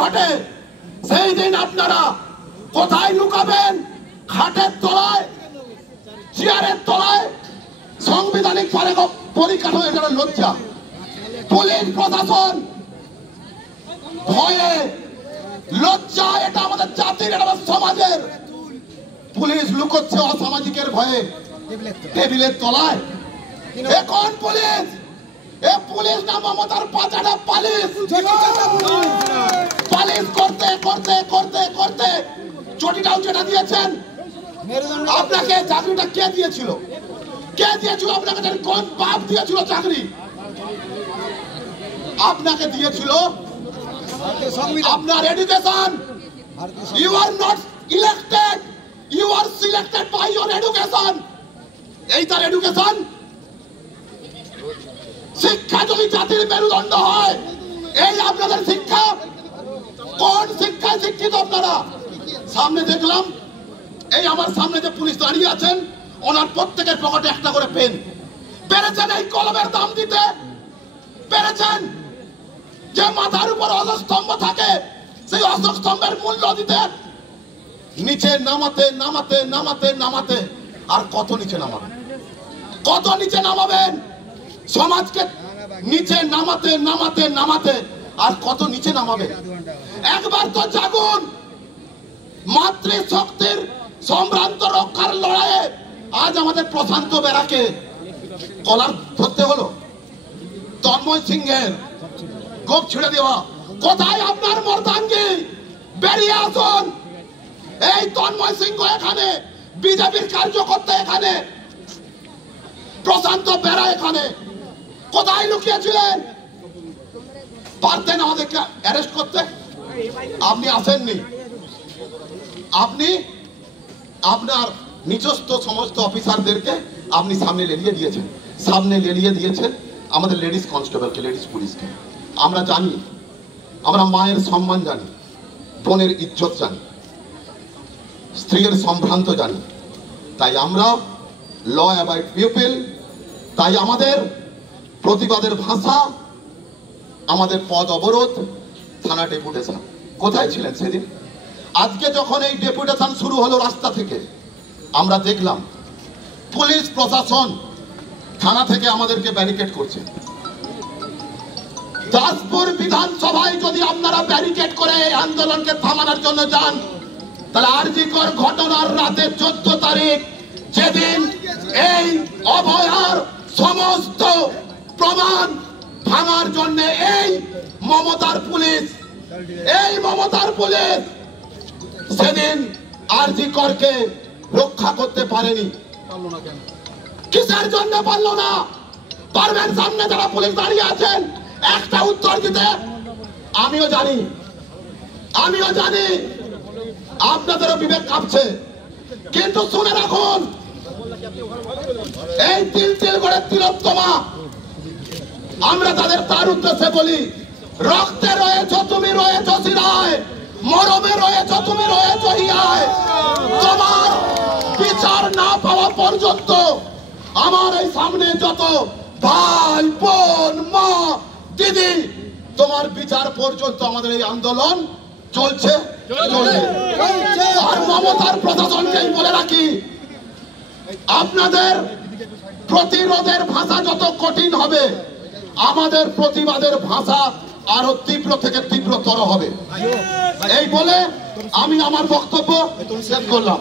ঘটে সেই দিন আপনারা কোথায় লুকাবেন? খাটের তলায়, চেয়ারের তলায়। সাংবিধানিক পরিকাঠামো, এটা লজ্জা। পুলিশ প্রশাসন ভয়ে, লজ্জা, এটা আমাদের জাতির, এটা আমাদের সমাজের। পুলিশ লুকোচ্ছে অসামাজিকের ভয়ে টেবিলের তলায়। এখন পুলিশ, এ পুলিশ না মমতার পাচাটা পালিশ। পালিশ করতে করতে করতে করতে চটিটাও যেটা দিয়েছেন আপনাকে, চাকরিটা কে দিয়েছিল? কে দিয়েছিল আপনাকে? কোন বাপ দিয়েছিল চাকরি? আপনাকে দিয়েছিল আপনার education. You are not elected, you are selected by your education. এই তার এডুকেশন। শিক্ষা যদি জাতির মেরুদণ্ড হয়, এই আপনাদের শিক্ষা। কোন শিক্ষায় শিক্ষিত আপনারা? সামনে দেখলাম, এই আমার সামনে যে পুলিশ দাঁড়িয়ে আছেন, ওনার প্রত্যেকের পকেটে একটা করে পেন। পেরেছেন এই কলমের দাম দিতে? পেরেছেন যে মাথার উপর অশোক স্তম্ভ থাকে, সেই অশোক স্তম্ভের মূল্য দিতে? নিচে নামাতে নামাতে নামাতে নামাতে আর কত নিচে নামাবেন? কত নিচে নামাবেন? সমাজকে নিচে নামাতে নামাতে নামাতে আর কত নিচে নামাবেন? একবার তো জাগুন। মাতৃশক্তির সম্ভ্রান্ত রক্ষার লড়াইয়ে আজ আমাদের প্রশান্ত বেরাকে কলার ধরতে হলো। তন্ময় সিংহের গোপ ছেড়ে দেওয়া। কোথায় আপনার মর্দাঙ্গী? বেরিয়ে আসুন। এই তন্ময় সিংহ এখানে, বিজেপির কার্যকর্তা এখানে, প্রশান্ত বেরা এখানে। কোথায় লুকিয়েছিলেন? পারতেন আমাদেরকে অ্যারেস্ট করতে, আপনি আসেননি। আপনি আপনার নিজস্ব সমস্ত অফিসারদেরকে আপনি সামনে লেলিয়ে দিয়েছেন। সামনে লেলিয়ে দিয়েছেন আমাদের লেডিস কনস্টেবলকে, লেডিস পুলিশকে। আমরা জানি, আমরা মায়ের সম্মান জানি, বোনের ইজ্জত জানি, স্ত্রীর সম্ভ্রান্ত জানি। তাই আমরা ল অ্যাবাইড পিপল। তাই আমাদের প্রতিবাদের ভাষা, আমাদের পদ অবরোধ, থানা ডেপুটেশন। কোথায় ছিলেন সেদিন? আজকে যখন এই ডেপুটেশন শুরু হলো রাস্তা থেকে, আমরা দেখলাম পুলিশ প্রশাসন থানা থেকে আমাদেরকে ব্যারিকেড করছে। দাসপুর বিধানসভায় যদি আপনারা ব্যারিকেড করে এই আন্দোলনকে থামানোর জন্য যান, তাহলে আরজিকর ঘটনার রাতে 14 তারিখ, যেদিন এই অভয়ার সমস্ত প্রমাণ ভাঙার জন্য এই মমতার পুলিশ সেদিন আরজিকরকে রক্ষা করতে পারেনি। কিসের জন্য পারলো না? পারবেন সামনে যারা পুলিশ দাঁড়িয়ে আছেন একটা উত্তর দিতে? আমিও জানি আপনাদেরও বিবেক কাঁপছে, কিন্তু শুনে রাখুন, এই তিল তিল করে তিলোত্তমা, আমরা তার উদ্দেশ্যে বলি, রক্তে রয়েছ তুমি, রয়েছ শিরায়, মরমে রয়েছ তুমি, রয়েছ হিয়ায়। তোমার বিচার না পাওয়া পর্যন্ত আমার এই সামনে যত ভাই বোন মা দিদি, তোমার বিচার পর্যন্ত আমাদের এই আন্দোলন চলছে। আর মমতার প্রশাসনকেই বলে রাখি, আপনাদের প্রতিরোধের ভাষা যত কঠিন হবে, আমাদের প্রতিবাদের ভাষা আরো তীব্র থেকে তীব্রতর হবে। এই বলে আমি আমার বক্তব্য শেষ করলাম।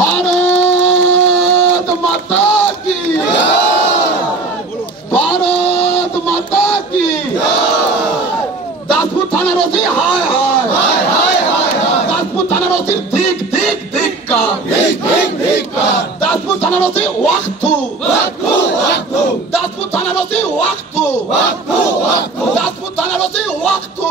ভারত মাতা কি, ভারত মাতা কি। দাসপুর থানার ওসি হায় হায়, দাসপুর থানার ওসির ধিক ধিক ধিক্কার, দাসপুর থানার ওসি ওয়াক্তু, দাসপুর থানার ওসি ওয়াক্তু, দাসপুর থানার ওসি ওয়াক্তু।